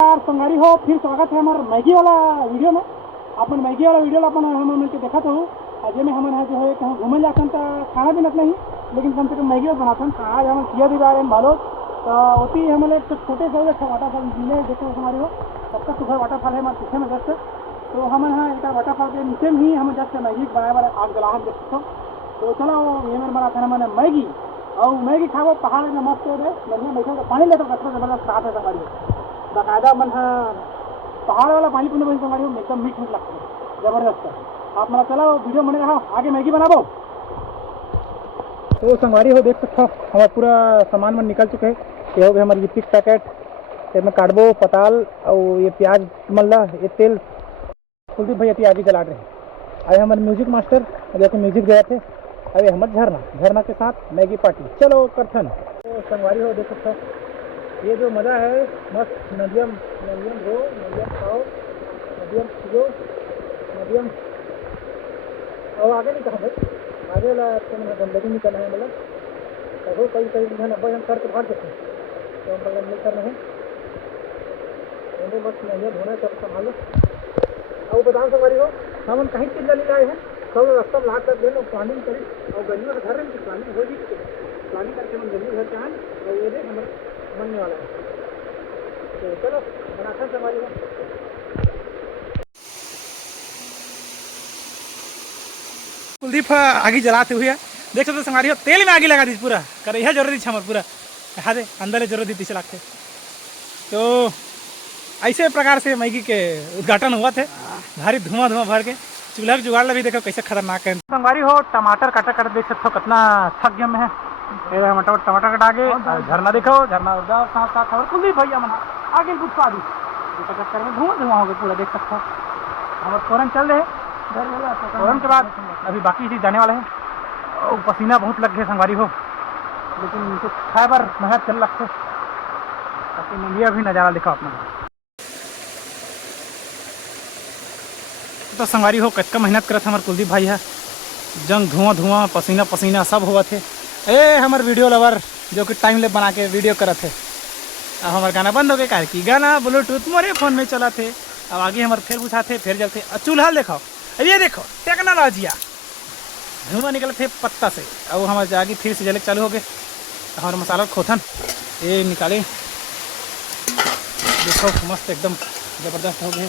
यार संगारी हो, फिर स्वागत है हमारे मैगी वाला वीडियो में। अपन मैगी वाला वीडियो अपन हम मिलकर देखा तो आज में हम जो है कहीं घूमे जाते तो खाना भी नहीं, लेकिन कम से कम मैगी बनाते हैं। आज हम किया भी रहे हैं भालो तो होती हम लोग छोटे से वाटरफॉल मिले देखो हमारी हो तब तक सुबह वाटरफॉल है हमारे पीछे में जस्ट। तो हम यहाँ एक वाटरफॉल के नीचे में ही हम जस्ट मैगी बनाए वाले आग जला हम देखते। तो चलो ये मेरे बनाते हैं मैंने मैगी और मैगी खाओ पहाड़ में मस्त है बढ़िया बैठो पानी लेकर कटो जबरदस्त साथ है हमारी बाकायदा मन पहाड़ वाला पानी पीने में हमारी एकदम मीठ मीठ लगता है जबरदस्त है। आप मतलब चलो वीडियो बने रहा आगे मैगी बनाबो। तो संगवारी हो देख सकते हो हमारा पूरा सामान मन निकल चुके हैं। ये हो गए हमारे पिक पैकेट में काटबो पताल और ये प्याज मल्ला ये तेल कुलदीप भैया थी आगे जला रहे हैं। आए हमारे म्यूजिक मास्टर जैसे म्यूजिक गए थे अरे हमारे झरना के साथ मैगी पार्टी चलो करथन। तो संगवारी हो देख सकते हो ये जो मज़ा है मस्त मीडियम रो मीडियम खाओ मीडियम पियो मीडियम और आगे नहीं कहा भाई आगे वाला गंदगी नहीं करना है मतलब कहो कई कई दिन नब्बे हम कर के भाग देते हैं तो हम मतलब नहीं करना है बस मीडियम होना सब संभालो। और बताओ हमारी हो हम कहीं चीज़ ले आए हैं सब रास्ता ला कर दे लो प्लानिंग करी और गली में घर में प्लानिंग हो गई प्लानिंग करके हम गली घर के आए और ये देख हमारे बनने वाला है। तो चलो बनाते हैं हमारी कुलदीप आगे जलाते हुए देख सकते संगारी हो तेल में आगे लगा दी पूरा कर यह जरूरी था हमारे पूरा हाँ दे अंदर जरूरत दी पीछे लगते। तो ऐसे प्रकार से मैगी के उद्घाटन हुआ थे भारी धुआं भर के चूल्हा जुगाड़ भी देखो कैसे खतरनाक है। संगवारी हो टमाटर काटा कर देख सकते हो कितना थक गया है टमाटर कटा के झरना देखो झरना साथ साथ और कुलदीप भैया मना आगे कुछ आदि चक्कर में धुआं हो गया पूरा देख सकते हो। हम फौरन चल रहे फौरन के बाद अभी बाकी चीज जाने वाले हैं और पसीना बहुत लग गया संगवारी हो लेकिन कुछ खैबर मेहनत चल लगते ताकि इंडिया भी नज़ारा दिखा अपना। तो संगवारी हो कतका मेहनत करत हमारे कुलदीप भाई है जंग धुआं पसीना पसीना सब हुआ थे। ए हमारे वीडियो लवर जो कि टाइम ले बना के वीडियो करत थे अब हमारे गाना बंद हो गए कार की गाना ब्लूटूथ मोरे फोन में चला थे अब आगे हमारे फिर बुझाते फिर जलते चूल्हा देखो अब ये देखो टेक्नोलॉजिया धुआं निकलते पत्ता से अब हमारे आगे फिर से जले चालू हो गए हमारे मसाला खोथन ये निकाले देखो मस्त एकदम ज़बरदस्त हो गए।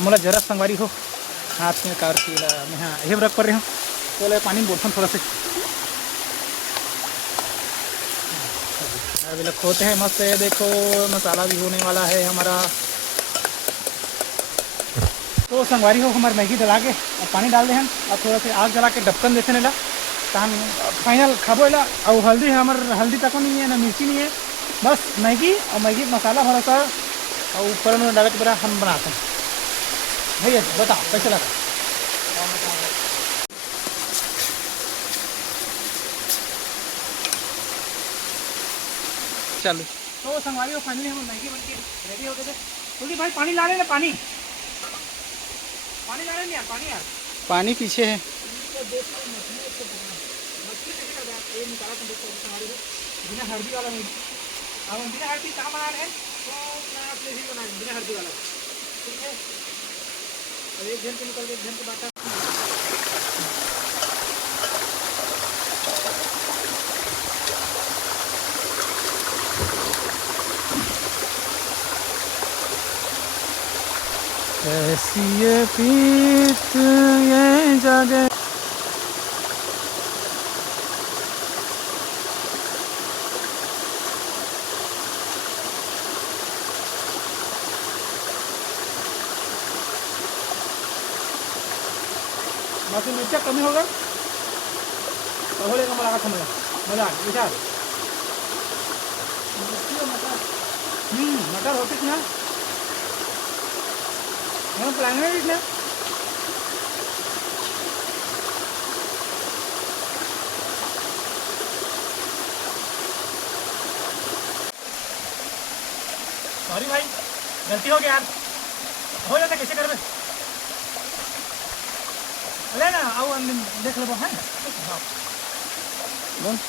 मोला जरा संगवारी हो हाथ में कार की मैं हाँ ये रख कर रही हूँ तो पानी बोलता हूँ थोड़ा से अभी लोग खोते हैं मस्त है देखो मसाला भी होने वाला है हमारा। तो संगवारी हो हमारे मैगी डला के और पानी डाल दे हम और थोड़ा से आग जला के ढक्कन देते नहीं ला तो हम फाइनल खाबो ला और हल्दी है हमारे हल्दी तक नहीं है ना मिर्ची नहीं है बस मैगी और मैगी मसाला भरा सा और ऊपर में डाले के बड़ा हम बनाते हैं। भैया बताओ कैसे लगा चलो। तो संगवारी हो फाइनली हम मैगी बन के रेडी हो गए थे बोली भाई पानी ला लेना पानी ला लेना यार पानी पीछे है बिना हल्दी वाला मैगी अब हम बिना हल्दी कहाँ बना रहे हैं तो ही बना बिना हल्दी वाला ठीक है। अब एक जन को निकल के एक जन को बांटा ऐसी ये पीत ये जगह बाकी मिर्चा कमी होगा तो हो लेगा मजा मजा विचार मटर होती ना हम प्लान में इतना सॉरी भाई गलती हो गया यार हो जाता कैसे कर लेना आओ देख लो है बस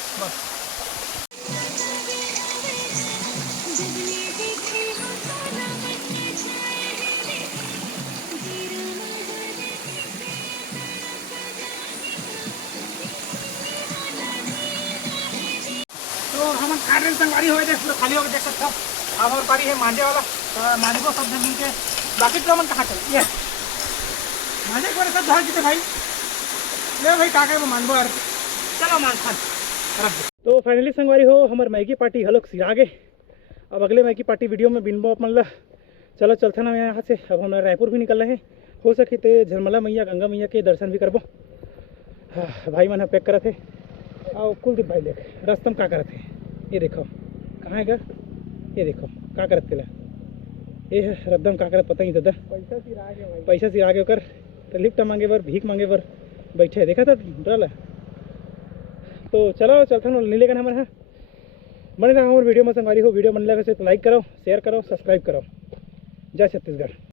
तो हम कार्य संगवारी हुए थे पूरा खाली होकर देख सकते हो। अब हमारी पारी है मांझे वाला, तो मांझे को सब जन मिलके बाकी तो हम कहाँ चल ये मांझे को सब धर जीते भाई ले भाई काका वो मानबो यार चलो मान खान रख दे। तो फाइनली संगवारी हो हमार मैगी पार्टी हलोक सिरा गए। अब अगले मैगी पार्टी वीडियो में बिनबो मतलब चलो चलते ना यहाँ से। अब हम रायपुर भी निकल रहे हैं, हो सके तो झलमला मैया गंगा मैया के दर्शन भी करबो। भाई मन पैक करे थे और कुलदीप भाई देख रास्ता का करते ये देखो कहाँ है गा ये देखो का करते ला ये रद्दम का करत पता ही दादा पैसा सिरा के कर तो लिफ्ट मांगे बर भीख मांगे बर बैठे देखा था डर। तो चलो चलते ना नीले का हमारे यहाँ बने रहा हमारे वीडियो में संगवारी हो। वीडियो मन लगे तो लाइक करो, शेयर करो, सब्सक्राइब करो। जय छत्तीसगढ़।